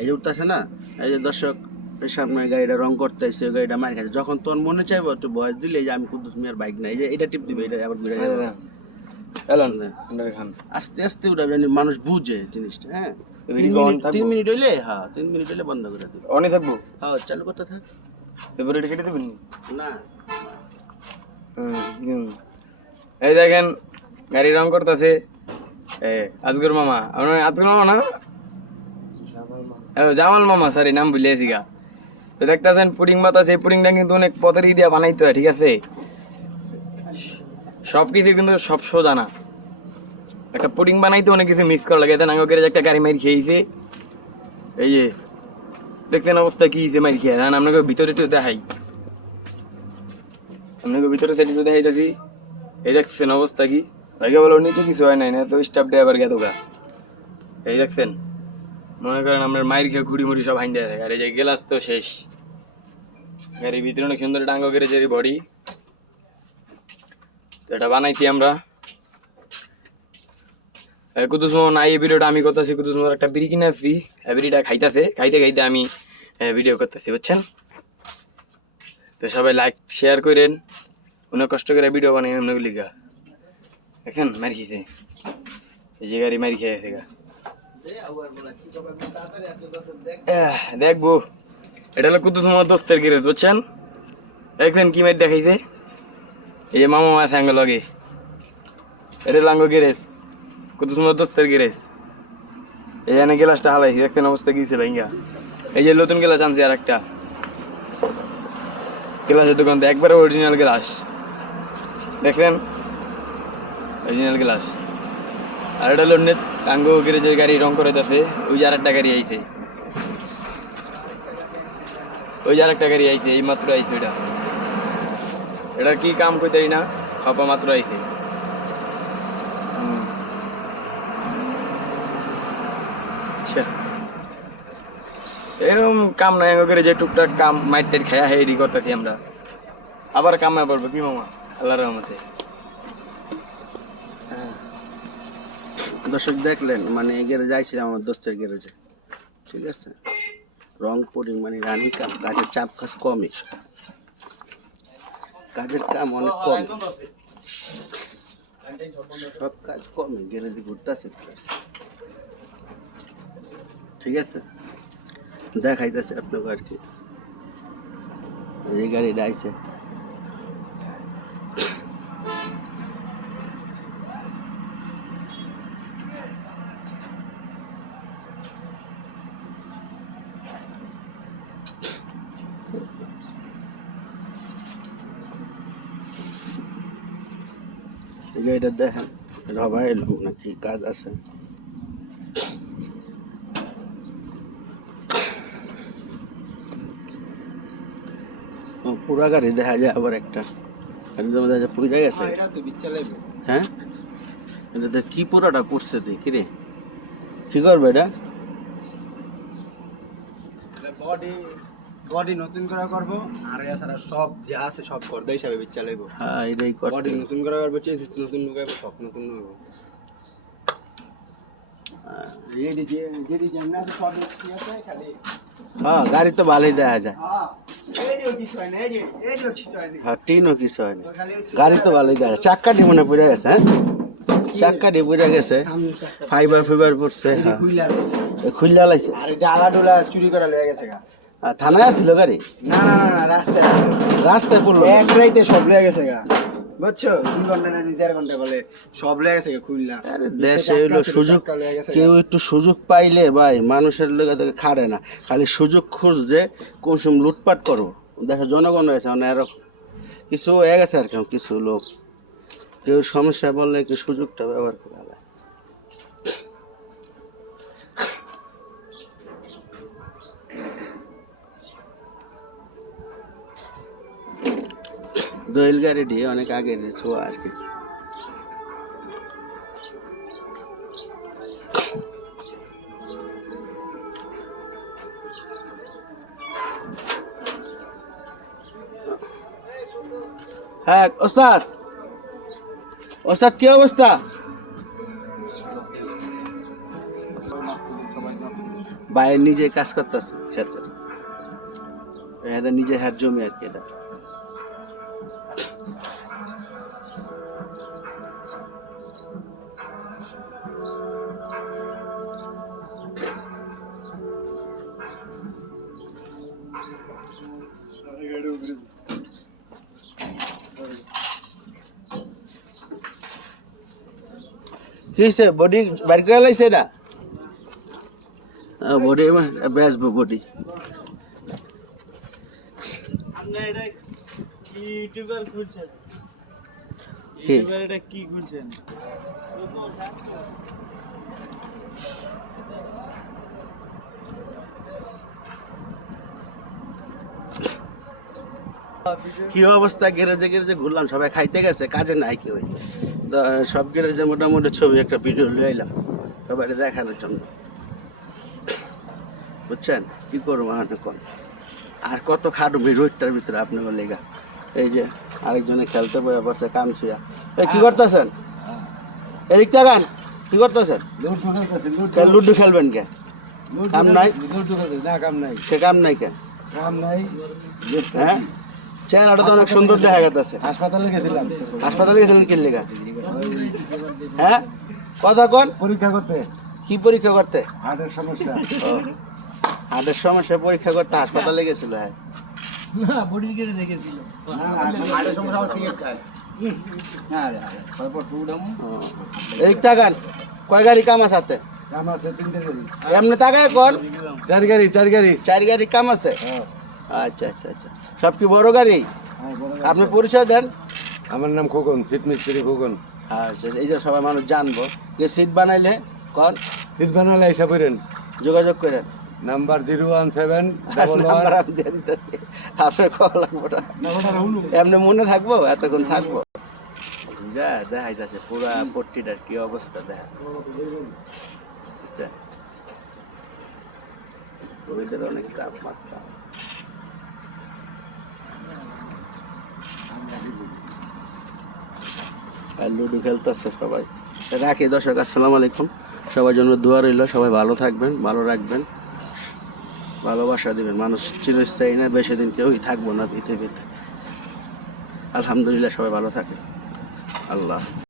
এই যে উঠতেছে না, এই যে দর্শক সামনে গাড়িটা রং করতে এসে গাড়িটা মার খাচ্ছে, যখন তোর মনে চাইবো একটু বয়স দিলে যে আমি কুদ্দুস মিয়ার বাইক না, এই যে এটা টিপ দিবে, এটা আবার ঘুরে যাবে। আস্তে আস্তে উঠা জানি মানুষ বুঝে জিনিসটা। হ্যাঁ 3 মিনিট হইলে, হ্যাঁ 3 মিনিট হইলে বন্ধ করে দিবে। অনেক থাকবো, হ্যাঁ চালু করতে থাক। এবারে এটা কেটে দেবেন না এই দেখেন গাড়ি রং করতেছে আজগর মামা, আপনার আজগর মামা না জামাল মামা, সরি নাম ভুলিয়েছি গা। তো দেখতেছেন পুডিং বাতাস, এই পুডিংটা কিন্তু অনেক পদের দিয়ে বানাইতে হয়, ঠিক আছে? সব কিছু কিন্তু সব সোজা না, একটা পুডিং বানাইতে অনেক কিছু মিস করা লাগে। আগে করে একটা গাড়ি মারি খেয়েছে, এই যে দেখতেন অবস্থা কি হয়েছে মারি খেয়ে। আপনাকে ভিতরে একটু দেখাই, আপনাকে ভিতরে সাইড একটু দেখাইতেছি। এই দেখছেন অবস্থা কি, আগে বলো নিচে কিছু হয় নাই না তো, স্টাফ ড্রাইভার গেতো গা। এই দেখছেন, মনে করেন আমরা মায়ের খেয়ে ঘুড়ি মুড়ি সব হাইন দেওয়া থাকে। আর এই যে গ্লাস তো শেষ, গাড়ির ভিতরে অনেক সুন্দর ডাঙ্গো করে যে বডি, তো এটা বানাইছি আমরা। কুদ্দুস মামা নাই, এই ভিডিওটা আমি করতেছি। কুদ্দুস মামার একটা বিড়ি কিনে আসছি, বিড়িটা খাইতেছে, খাইতে খাইতে আমি ভিডিও করতেছি, বুঝছেন? তো সবাই লাইক শেয়ার করেন, অনেক কষ্ট করে ভিডিও বানাই এমনি লিখা। দেখছেন মারি খেয়েছে, এই যে গাড়ি মারি খেয়ে গা। দেখবো, এটা হলো কুদ্দুস মামার দোস্তের গ্যারেজ, বুঝছেন? দেখছেন কি মারি দেখাইছে, এই যে মামা আছে আঙ্গ লগে, এটা হলো আঙ্গ গ্যারেজ, কুদ্দুস মামার দোস্তের গ্যারেজ। এই এনে গ্লাসটা হালাই, দেখছেন অবস্থা গিয়েছে ভাইঙ্গা। এই যে নতুন গ্লাস আনছি আর একটা, গ্লাসের দোকান তো একবারে অরিজিনাল গ্লাস, দেখলেন অরিজিনাল গ্লাস। আর এটা হলো আঙ্গো গ্যারেজে গাড়ি রং করে যাচ্ছে, ওই যে আর একটা গাড়ি আইছে, ওই যে আর একটা গাড়ি আইছে, এই মাত্র আইছে। ওইটা এটা কি কাম করতেই না, হাপা মাত্র আইছে। এরকম কাম নাই করে যে টুকটাক কাম মাইট টাইট খায়া হেডি করতেছি আমরা, আবার কামায় পড়বো কি মামা আল্লাহর রহমতে। দর্শক দেখলেন, মানে এই গ্যারেজে আইছিলাম আমার দোস্তের গ্যারেজে, ঠিক আছে? রং পুডিং মানে রানিং কাম, কাজের চাপ কাজ কমই, কাজের কাম অনেক কম, সব কাজ কমে, গ্যারেজে ঘুরতেছে, ঠিক আছে? দেখাইতেছে আপনাকে আর কি, এই গাড়িটা আইছে। এই গাড়িটা দেখেন, রবাই নাকি কাজ আছে। পুরা গাড়ি দেখা যায়, আবার একটা পুরা গেছে। হ্যাঁ এটা কি পুরাটা পড়ছে তুই কিরে, কি করবে এটা? বডি নতুন করে করবো, আর এছাড়া সব যে আছে সব করদা হিসাবে বিচ্ছা লাগবো। হ্যাঁ এটাই বডি নতুন করে করবো, চেসিস নতুন ঢুকাইবো, সব নতুন ঢুকাইবো। হ্যাঁ গাড়ি তো ভালোই দেখা যায়, হ্যাঁ টিনও কিছু হয় না, গাড়ি তো ভালোই দেখা যায়। চাক্কাটি মনে পড়ে গেছে, হ্যাঁ চাক্কাটি পড়ে গেছে, ফাইবার ফাইবার পড়ছে, খুললা লাইছে। আর ডালা ডোলা চুরি করা লয়ে গেছে গা, থানায় আসছিল গাড়ি? না না না রাস্তায় রাস্তায় পড়লো, এক রাইতে সব লয়ে গেছে গা, বুঝছো? 2 ঘন্টা না 4 ঘন্টা বলে সব লয়ে গেছে গা খুললা। দেশে হইলো সুযোগ, কেউ একটু সুযোগ পাইলে ভাই মানুষের লোকে তোকে খারে না, খালি সুযোগ খুঁজছে কোন সময় লুটপাট করবো। দেশের জনগণ রয়েছে মানে এরকম কিছু হয়ে গেছে আর কি, কিছু লোক কেউ সমস্যা বললে কি সুযোগটা ব্যবহার করে আলাদা। দোয়েল গাড়িটি অনেক আগের ছোঁয়া আর কি। হ্যাঁ ওস্তাদ, ওস্তাদ কি অবস্থা? বাইরে নিজে কাজ করতেছে খেতে, এটা নিজে হার জমি আর কি। এটা কি হয়েছে, বডি বাইর করে লাইছে এটা? বডি বেসবো বডি। আপনি এটা কি ইউটিউবার খুঁজছেন? কি ইউটিউবার এটা কি খুঁজছেন? কি অবস্থা, গ্যারেজে গ্যারেজে ঘুরলাম, সবাই খাইতে গেছে, কাজে নাই কেউ। তো সব গ্যারেজে মোটামুটি ছবি একটা ভিডিও লিয়ে আইলাম সবাই দেখানোর জন্য, বুঝছেন? কি করবো এখন, আর কত খাটবি রোডটার ভিতরে আপনার লেগা। এই যে আরেকজনে খেলতে বয়ে পড়ছে কামছুয়া। এই কি করতেছেন? এদিক তাকান, কি করতেছেন? লুডু খেলবেন কে? কাম নাই? কে কাম নাই কে? হ্যাঁ, চেহারাটা তো অনেক সুন্দর দেখা গেছে। হাসপাতালে গেছিলাম, হাসপাতালে গেছিলেন কি লেগা? হ্যাঁ, কথা কোন? পরীক্ষা করতে। কি পরীক্ষা করতে? হার্টের সমস্যা। ও, হার্টের সমস্যা পরীক্ষা করতে হাসপাতালে গেছিল। হ্যাঁ, না বডি করে দেখেছিল। হার্টের সমস্যা আমার সিগারেট খায়। এদিক তাকান, কয় গাড়ি কাম আছে হাতে? কাম আছে 3টে গাড়ি। এমনি তাকায় কোন? 4 গাড়ি, 4 গাড়ি। 4 গাড়ি কাম আছে। আচ্ছা আচ্ছা আচ্ছা, সব কি বড় গাড়ি? বড় গাড়ি। আপনি পরিচয় দেন। আমার নাম খোকন, সিট মিস্ত্রি খোকন। আচ্ছা, এই যে সবাই মানুষ জানবো যে সিট বানাইলে কোন সিট বানালে এসে পড়েন। যোগাযোগ করেন। নাম্বার 017 নাম্বার আমি দিয়ে দিতেছি, আপনার কল লাগবো না। এমনি মনে থাকবো, এতক্ষণ থাকবো। দেখাইতেছে পুরা পট্টিটার কি অবস্থা দেখা, বুঝছেন? ওইদের অনেক তাপমাত্রা। আর লুডো খেলতেছে সবাই। রাখি দর্শক, আসসালামু আলাইকুম। সবার জন্য দোয়া রইল, সবাই ভালো থাকবেন, ভালো রাখবেন, ভালোবাসা দিবেন। মানুষ চিরস্থায়ী না, বেশি দিন কেউই থাকবো না পৃথিবীতে। আলহামদুলিল্লাহ, সবাই ভালো থাকেন। আল্লাহ।